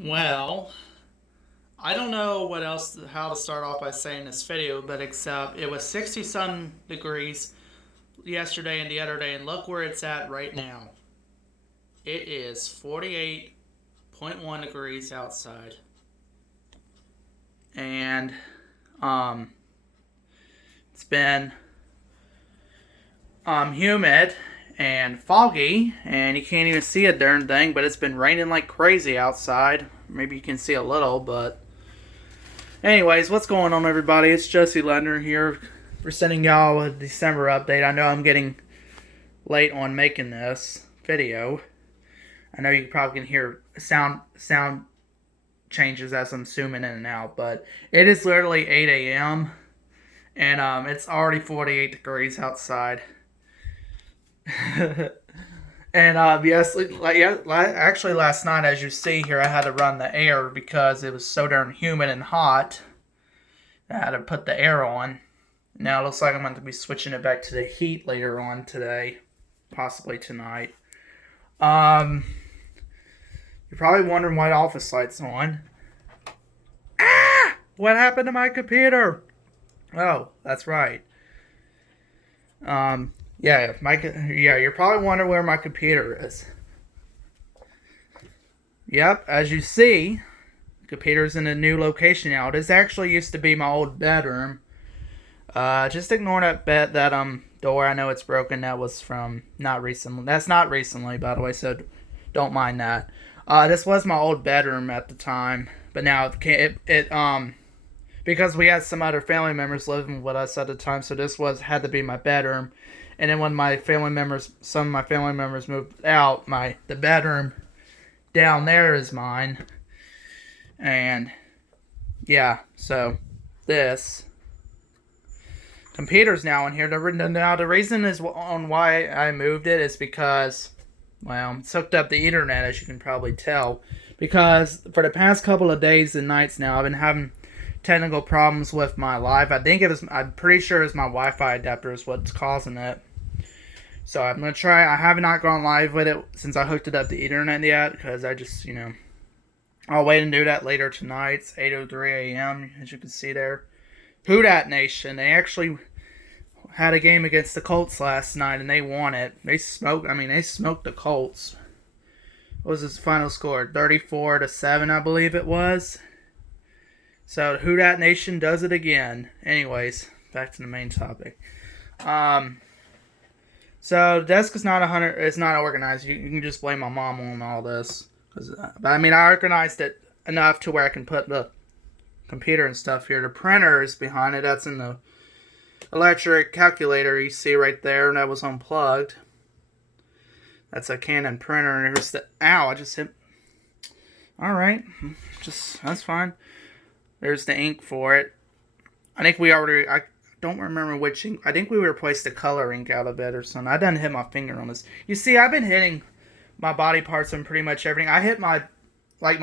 Well, I don't know what else how to start off by saying this video, but except it was 60 some degrees yesterday and the other day, and look where it's at right now. It is 48.1 degrees outside, and um, it's been humid and foggy, and you can't even see a darn thing. But it's been raining like crazy outside. Maybe you can see a little, but anyways, what's going on, everybody? It's Jesse Ledner here. We're sending y'all a December update. I know I'm getting late on making this video. I know you probably can hear sound changes as I'm zooming in and out, but it is literally 8 a.m. and it's already 48 degrees outside. And yes, actually last night, as you see here, I had to run the air because it was so darn humid and hot. I had to put the air on. Now it looks like I'm going to be switching it back to the heat later on today, possibly tonight. You're probably wondering why the office light's on. Ah! What happened to my computer? Oh, that's right. You're probably wondering where my computer is. Yep, as you see, the computer's in a new location now. This actually used to be my old bedroom. Just ignore that door. I know it's broken. That was from not recently. That's not recently, by the way, so don't mind that. This was my old bedroom at the time, but now because we had some other family members living with us at the time, so this had to be my bedroom. And then when some of my family members moved out, the bedroom down there is mine. And yeah, so this computer's now in here. Now the reason is on why I moved it is because, well, it's hooked up the Ethernet, as you can probably tell. Because for the past couple of days and nights now, I've been having technical problems with my live. I'm pretty sure it's my Wi-Fi adapter is what's causing it. So I'm going to try. I have not gone live with it since I hooked it up to Ethernet yet, because I just, I'll wait and do that later tonight. It's 8:03 a.m., as you can see there. Who Dat Nation, they actually had a game against the Colts last night, and they won it. They smoked the Colts. What was his final score? 34-7, I believe it was. So Who Dat Nation does it again. Anyways, back to the main topic. So the desk is not it's not organized. You can just blame my mom on all this. But I organized it enough to where I can put the computer and stuff here. The printer is behind it. That's in the electric calculator you see right there, and that was unplugged. That's a Canon printer, and here's I just hit. All right, that's fine. There's the ink for it. I don't remember which ink. I think we replaced the color ink out of it or something. I done hit my finger on this. You see, I've been hitting my body parts on pretty much everything. I hit my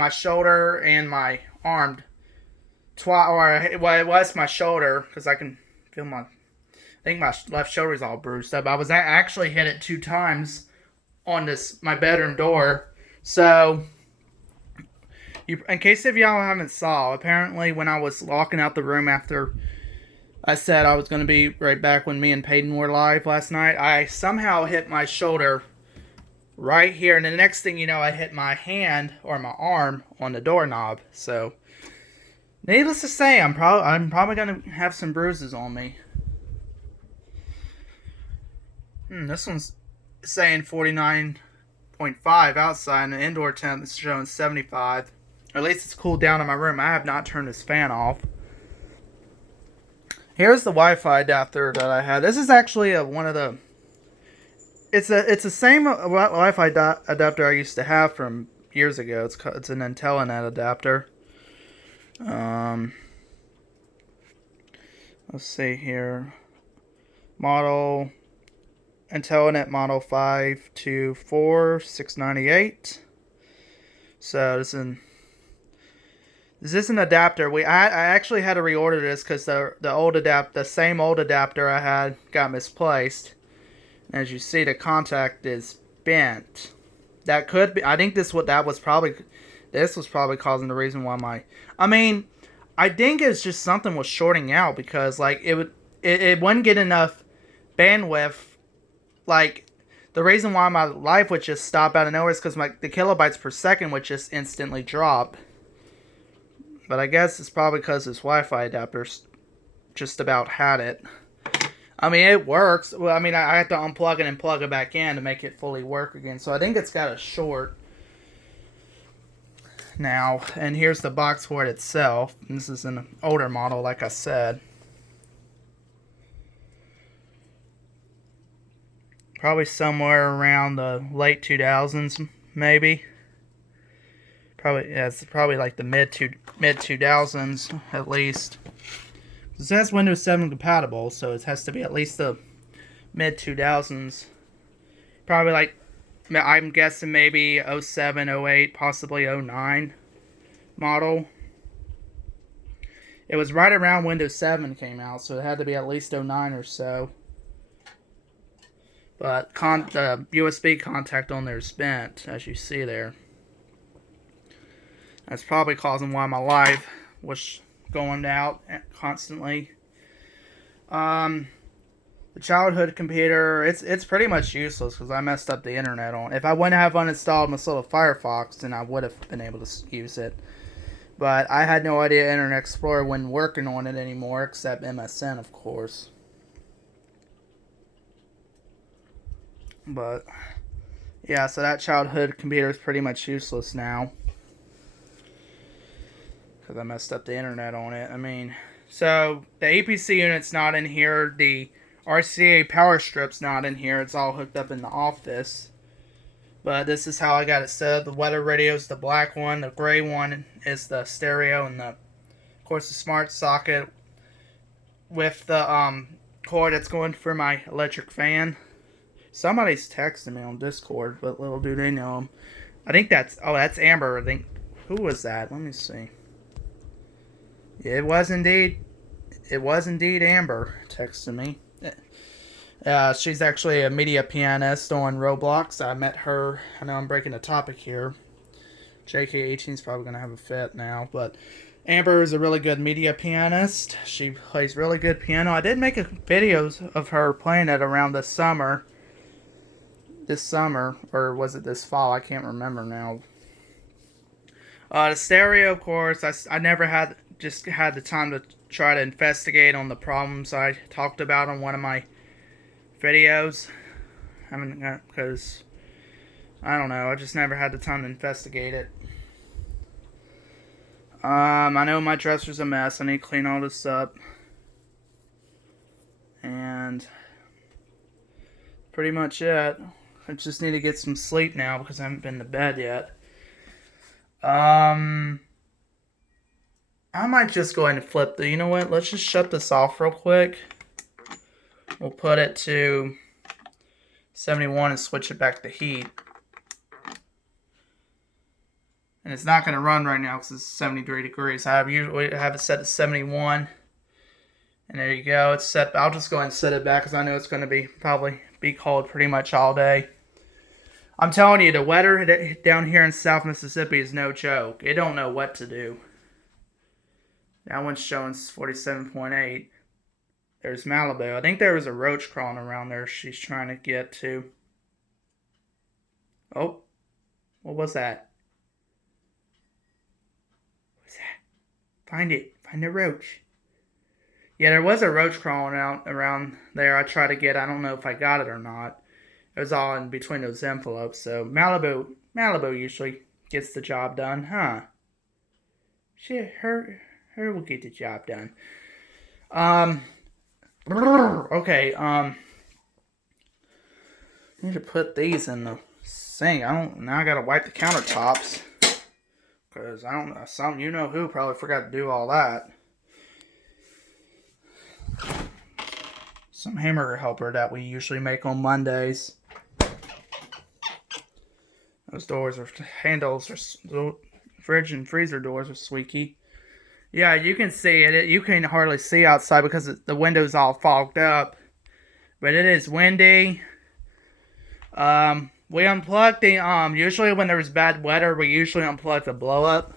shoulder and my arm twice. It was my shoulder because I can feel I think my left shoulder is all bruised up. I actually hit it 2 times on my bedroom door. So, in case if y'all haven't saw, apparently when I was walking out the room after I said I was going to be right back when me and Peyton were live last night, I somehow hit my shoulder right here, and the next thing you know, I hit my hand or my arm on the doorknob. So, needless to say, I'm probably going to have some bruises on me. This one's saying 49.5 outside, and the indoor temp is showing 75. Or at least it's cooled down in my room. I have not turned this fan off. Here's the Wi-Fi adapter that I had. This is actually it's the same Wi-Fi adapter I used to have from years ago. It's an IntelliNet adapter. Let's see here. Model IntelliNet model 524698. So this is an adapter. I actually had to reorder this because the same old adapter I had got misplaced. As you see, the contact is bent. That could be. I think that was probably this was probably causing the reason why my... I mean, I think it's just something was shorting out because, like, it wouldn't get enough bandwidth. Like, the reason why my life would just stop out of nowhere is because the kilobytes per second would just instantly drop. But I guess it's probably because this Wi-Fi adapter just about had it. I mean, it works. Well, I mean, I have to unplug it and plug it back in to make it fully work again. So I think it's got a short now. And here's the box for it itself. This is an older model, like I said. Probably somewhere around the late 2000s, maybe. Probably, yeah, it's probably like the mid 2000s at least. It says Windows 7 compatible, so it has to be at least the mid 2000s. Probably like, I'm guessing maybe 07, 08, possibly 09 model. It was right around Windows 7 came out, so it had to be at least 09 or so. But the USB contact on there is bent, as you see there. That's probably causing why my live was going out constantly. The childhood computer, it's pretty much useless because I messed up the internet on. If I wouldn't have uninstalled Mozilla Firefox, then I would have been able to use it. But I had no idea Internet Explorer wasn't working on it anymore, except MSN, of course. But yeah, so that childhood computer is pretty much useless now because I messed up the internet on it. I mean, so the APC unit's not in here. The RCA power strip's not in here. It's all hooked up in the office. But this is how I got it set up. The weather radio's the black one. The gray one is the stereo, and of course the smart socket with the cord that's going for my electric fan. Somebody's texting me on Discord, but little do they know. I think that's Amber. I think, who was that? Let me see. Yeah, it was indeed Amber texting me. She's actually a media pianist on Roblox. I met her. I know I'm breaking the topic here. JK18 is probably going to have a fit now, but Amber is a really good media pianist. She plays really good piano. I did make videos of her playing it around this summer, or was it this fall? I can't remember now. The stereo, of course, I never had the time to try to investigate on the problems I talked about on one of my videos. I mean, because I don't know, I just never had the time to investigate it. I know my dresser's a mess. I need to clean all this up, and pretty much it. I just need to get some sleep now because I haven't been to bed yet. I might just go ahead and flip you know what? Let's just shut this off real quick. We'll put it to 71 and switch it back to heat. And it's not going to run right now because it's 73 degrees. I usually have it set to 71. And there you go. It's set. I'll just go ahead and set it back because I know it's going to probably be cold pretty much all day. I'm telling you, the weather down here in South Mississippi is no joke. It don't know what to do. That one's showing 47.8. There's Malibu. I think there was a roach crawling around there she's trying to get to. Oh, what was that? What's that? Find it. Find the roach. Yeah, there was a roach crawling around there. I tried to get. I don't know if I got it or not. It was all in between those envelopes. So Malibu usually gets the job done, huh? Her will get the job done. Okay. I need to put these in the sink. Now I gotta wipe the countertops because you know who probably forgot to do all that. Some hamburger helper that we usually make on Mondays. Those handles are fridge and freezer doors are squeaky. Yeah, you can see it. You can hardly see outside because the window's all fogged up. But it is windy. We unplugged the, usually when there's bad weather, we usually unplug the blow up.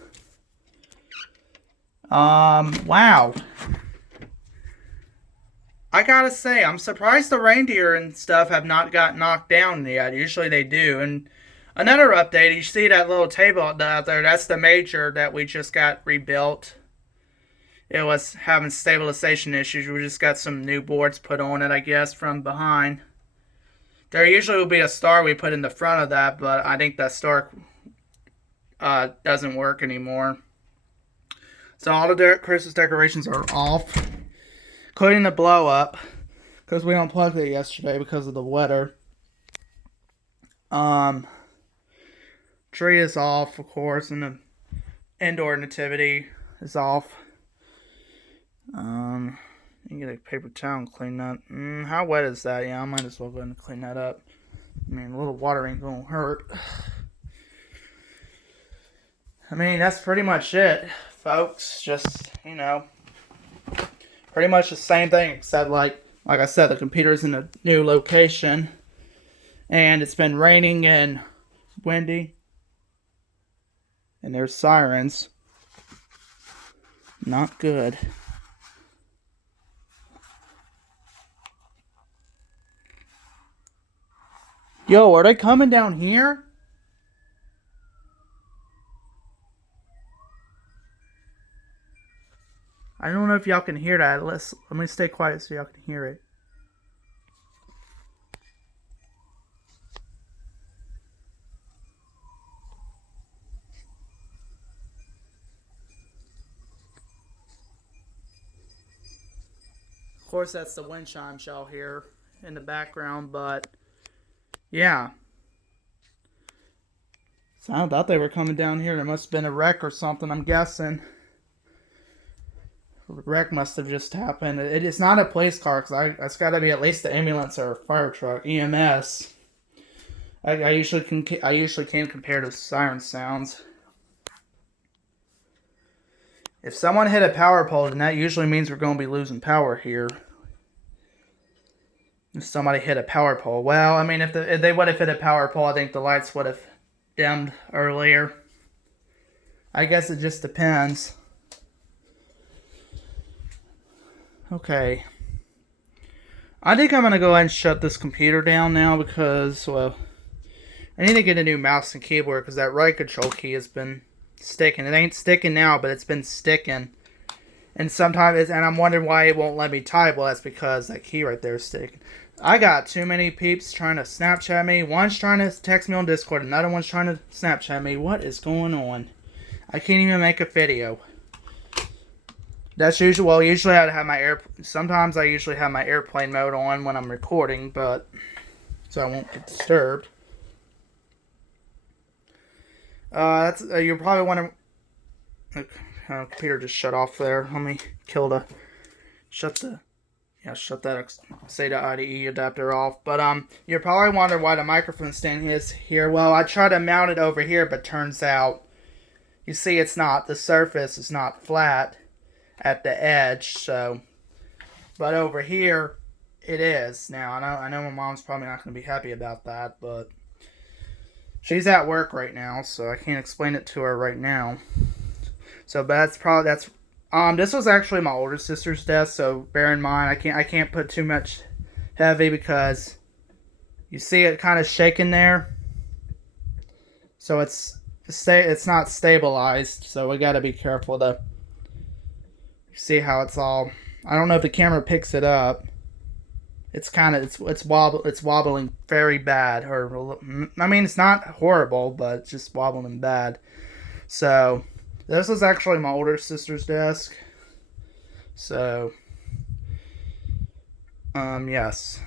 Wow. I gotta say, I'm surprised the reindeer and stuff have not got knocked down yet. Usually they do. And another update, you see that little table out there, that's the major that we just got rebuilt. It was having stabilization issues. We just got some new boards put on it, I guess, from behind. There usually will be a star we put in the front of that, but I think that star doesn't work anymore. So all the Christmas decorations are off, including the blow up, because we unplugged it yesterday because of the weather. Tree is off, of course, and the indoor nativity is off. You get a paper towel and clean that. How wet is that? Yeah, I might as well go ahead and clean that up. I mean, a little water ain't gonna hurt. I mean, that's pretty much it, folks. Just, pretty much the same thing, except like I said, the computer's in a new location, and it's been raining and windy, and there's sirens. Not good. Yo, are they coming down here? I don't know if y'all can hear that. Let me stay quiet so y'all can hear it. Of course, that's the wind chimes y'all hear in the background, but yeah. So I thought they were coming down here. There must have been a wreck or something, I'm guessing. The wreck must have just happened. It's not a police car, because it's got to be at least the ambulance or a fire truck, EMS. I usually can compare to siren sounds. If someone hit a power pole, then that usually means we're going to be losing power here. If somebody hit a power pole. Well, I mean, if they would have hit a power pole, I think the lights would have dimmed earlier. I guess it just depends. Okay. I think I'm going to go ahead and shut this computer down now because, well, I need to get a new mouse and keyboard because that right control key has been sticking. It ain't sticking now, but it's been sticking. And sometimes, and I'm wondering why it won't let me type. Well, that's because that key right there is sticking. I got too many peeps trying to Snapchat me. One's trying to text me on Discord. Another one's trying to Snapchat me. What is going on? I can't even make a video. That's usually, well, usually I have my sometimes I usually have my airplane mode on when I'm recording, but, so I won't get disturbed. You're probably wondering, computer just shut off there. Let me shut that SATA IDE adapter off. But, you're probably wondering why the microphone stand is here. Well, I tried to mount it over here, but turns out, you see the surface is not flat at the edge, so, but over here it is. Now I know my mom's probably not going to be happy about that, but she's at work right now, so I can't explain it to her right now. So that's this was actually my older sister's desk, so bear in mind I can't put too much heavy because you see it kind of shaking there, so it's not stabilized, so we got to be careful to see how it's all. I don't know if the camera picks it up. It's kind of it's wobbling very bad, or I mean it's not horrible, but it's just wobbling bad. So this is actually my older sister's desk. So yes.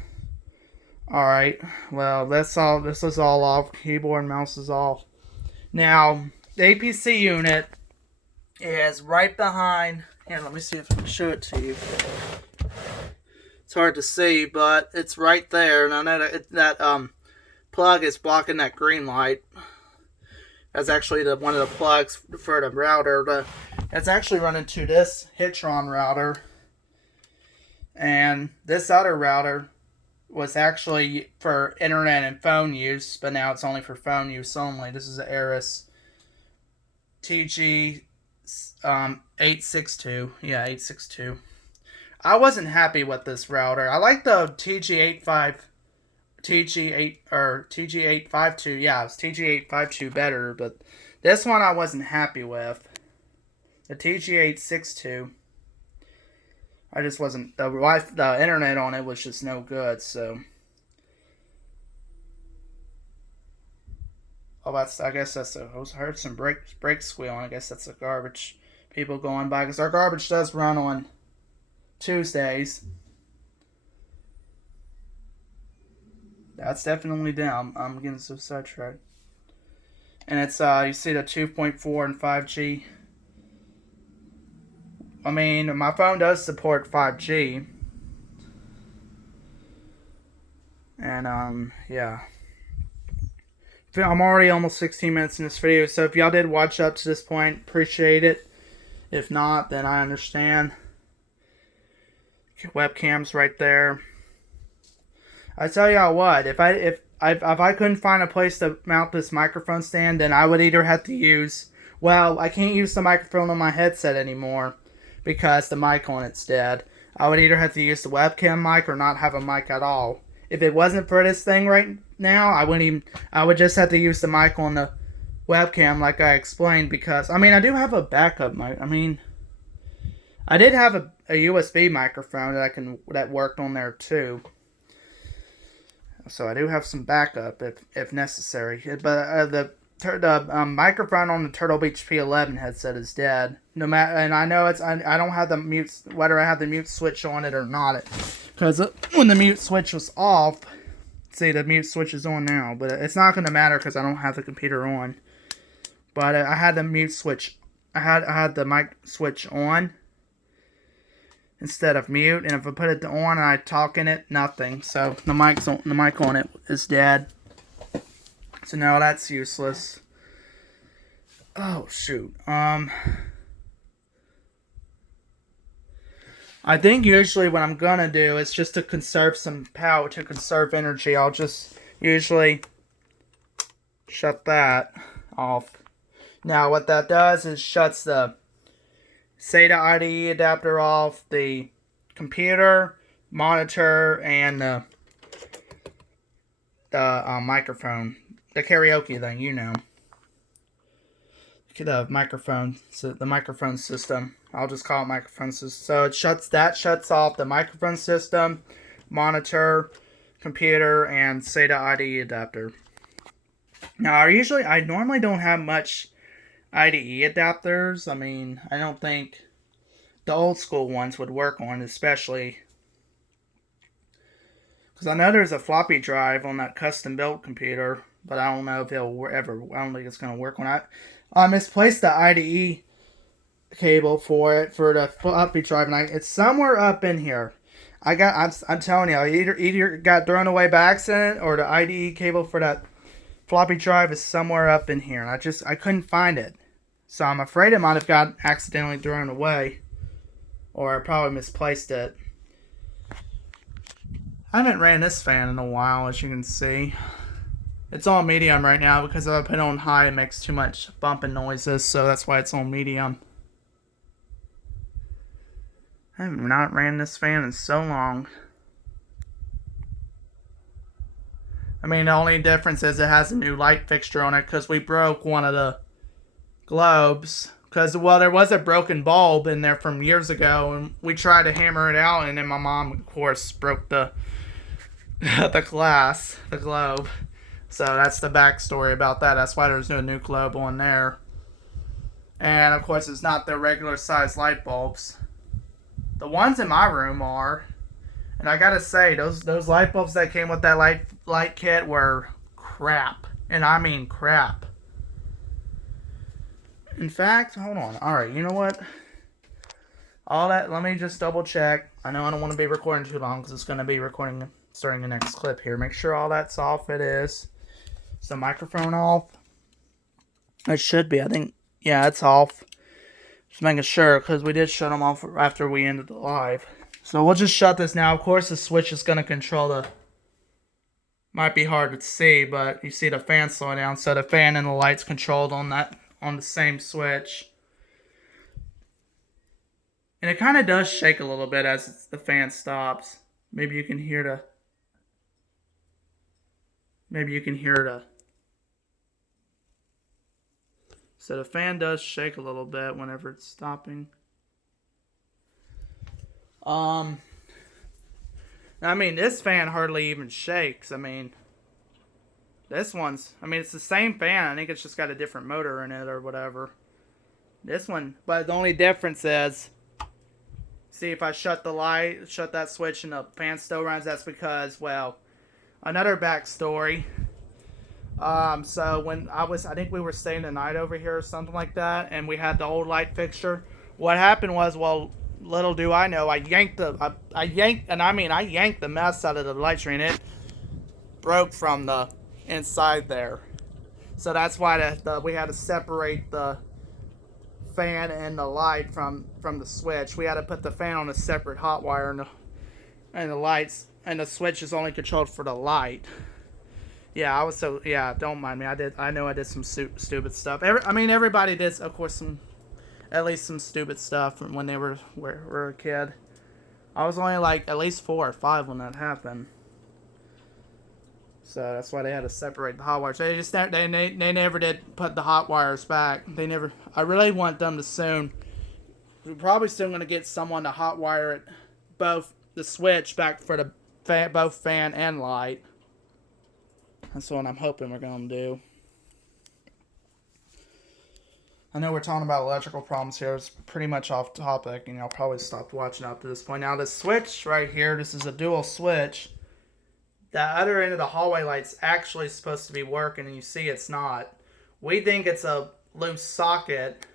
All right. Well, this is all off. Keyboard and mouse is off. Now the APC unit is right behind. Here, let me see if I can show it to you. It's hard to see, but it's right there. And I know that plug is blocking that green light. That's actually one of the plugs for the router. It's actually running to this Hitron router. And this other router was actually for internet and phone use, but now it's only for phone use only. This is the Aris TG 862. Yeah, 862. I wasn't happy with this router. I like the TG852. Yeah, it was TG852 better, but this one I wasn't happy with. The TG862. I just wasn't, the internet on it was just no good, so. Oh, I guess that's I heard some brake squealing. I guess that's the garbage people going by, because our garbage does run on Tuesdays. That's definitely down. I'm getting so sidetracked. And it's, you see the 2.4 and 5G. I mean, my phone does support 5G. And, yeah. I'm already almost 16 minutes in this video, so if y'all did watch up to this point, appreciate it. If not, then I understand. Webcam's right there. I tell y'all what, if I couldn't find a place to mount this microphone stand, then I would either have to use, well, I can't use the microphone on my headset anymore because the mic on it's dead. I would either have to use the webcam mic or not have a mic at all. If it wasn't for this thing right now, I would just have to use the mic on the webcam like I explained, because, I mean, I do have a backup mic. I mean, I did have a USB microphone that worked on there too. So I do have some backup if necessary. But the microphone on the Turtle Beach P11 headset is dead. No matter, and I know I don't have the mute, whether I have the mute switch on it or not. Because when the mute switch was off, see, the mute switch is on now, but it's not going to matter because I don't have the computer on. But I had the mute switch. I had the mic switch on instead of mute, and if I put it on and I talk in it, nothing. So the mic on it is dead. So now that's useless. Oh shoot. I think usually what I'm gonna do is just to conserve some power, to conserve energy, I'll just usually shut that off. Now what that does is shuts the SATA IDE adapter off, the computer, monitor, and the microphone. The karaoke thing, you know. The microphone, so the microphone system. I'll just call it microphone system. So it shuts off the microphone system, monitor, computer, and SATA IDE adapter. Now I normally don't have much IDE adapters. I mean, I don't think the old school ones would work on, especially because I know there's a floppy drive on that custom built computer, but I don't know if it'll ever. I don't think it's going to work on that. I misplaced the IDE cable for the floppy drive, and it's somewhere up in here. I'm telling you, either got thrown away by accident, or the IDE cable for that floppy drive is somewhere up in here, and I couldn't find it. So I'm afraid it might have got accidentally thrown away, or I probably misplaced it. I haven't ran this fan in a while, as you can see. It's on medium right now because if I put it on high, it makes too much bumping noises, so that's why it's on medium. I have not ran this fan in so long. I mean, the only difference is it has a new light fixture on it because we broke one of the globes. Because, well, there was a broken bulb in there from years ago, and we tried to hammer it out, and then my mom, of course, broke the globe. So that's the backstory about that. That's why there's no new globe on there. And, of course, it's not the regular size light bulbs. The ones in my room are. And I gotta say, those light bulbs that came with that light kit were crap. And I mean crap. In fact, hold on. Alright, you know what? Let me just double check. I know I don't want to be recording too long because it's going to be recording starting the next clip here. Make sure all that's off. It is. Is the microphone off? It should be. I think, yeah, it's off. Just making sure because we did shut them off after we ended the live. So we'll just shut this now. Of course, the switch is going to control the Might be hard to see, but you see the fan slowing down. So the fan and the light's controlled on the same switch. And it kind of does shake a little bit as the fan stops. Maybe you can hear the. So the fan does shake a little bit whenever it's stopping. I mean, this fan hardly even shakes. I mean, this one's, it's the same fan. I think it's just got a different motor in it or whatever. This one, but the only difference is, see, if I shut the light, shut that switch, and the fan still runs, that's because, well, another backstory. So when I think we were staying the night over here or something like that, and we had the old light fixture. What happened was, well, little do I know, I yanked the mess out of the light string. It broke from the inside there. So that's why we had to separate the fan and the light from the switch. We had to put the fan on a separate hot wire, and the lights and the switch is only controlled for the light. Yeah, don't mind me. I know I did some stupid stuff. Everybody did, of course, at least some stupid stuff from when they were a kid. I was only like at least 4 or 5 when that happened. So that's why they had to separate the hot wires. They never did put the hot wires back. They never. I really want them to soon. We're probably soon going to get someone to hot wire it, both the switch back for the both fan and light. That's what I'm hoping we're going to do. I know we're talking about electrical problems here. It's pretty much off topic, and I'll probably stop watching up to this point. Now, this switch right here, this is a dual switch. The other end of the hallway light's actually supposed to be working, and you see it's not. We think it's a loose socket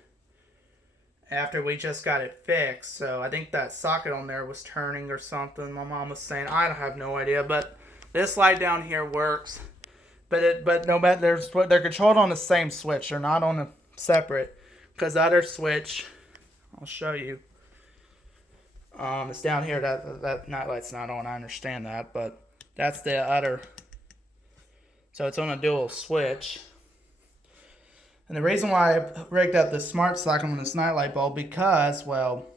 after we just got it fixed. So I think that socket on there was turning or something. My mom was saying, I have no idea. But this light down here works. But no matter, they're controlled on the same switch. They're not on a separate. Because the other switch, I'll show you. It's down here. That night light's not on. I understand that, but that's the other. So it's on a dual switch. And the reason why I rigged up the smart socket on this nightlight bulb, because, well,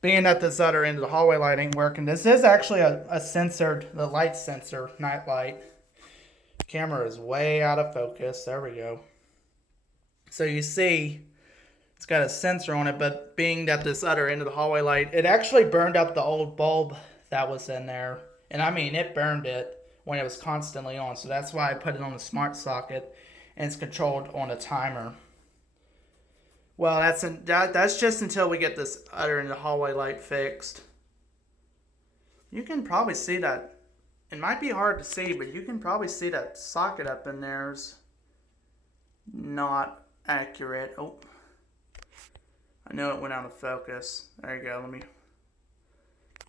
being that this other end of the hallway light ain't working, this is actually a censored, the light sensor nightlight. Camera is way out of focus. There we go. So you see, it's got a sensor on it, but being that this other end of the hallway light, it actually burned up the old bulb that was in there. And it burned it when it was constantly on. So that's why I put it on the smart socket, and it's controlled on a timer. Well, that's just until we get this other end of the hallway light fixed. You can probably see that. It might be hard to see, but you can probably see that socket up in there's not accurate. Oh, I know it went out of focus. There you go.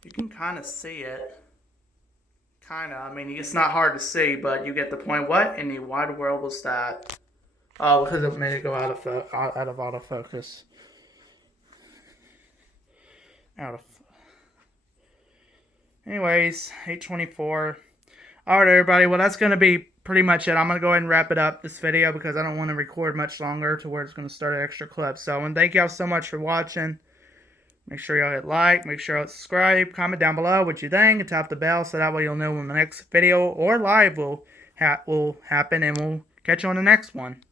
You can kind of see it. Kind of. It's not hard to see, but you get the point. What in the wide world was that? Oh, because it made it go out of autofocus. Anyways, 8:24. Alright, everybody. Well, that's going to be pretty much it. I'm going to go ahead and wrap it up, this video, because I don't want to record much longer to where it's going to start an extra clip. So, and thank y'all so much for watching. Make sure y'all hit like, make sure y'all subscribe, comment down below what you think, and tap the bell so that way you'll know when the next video or live will happen, and we'll catch you on the next one.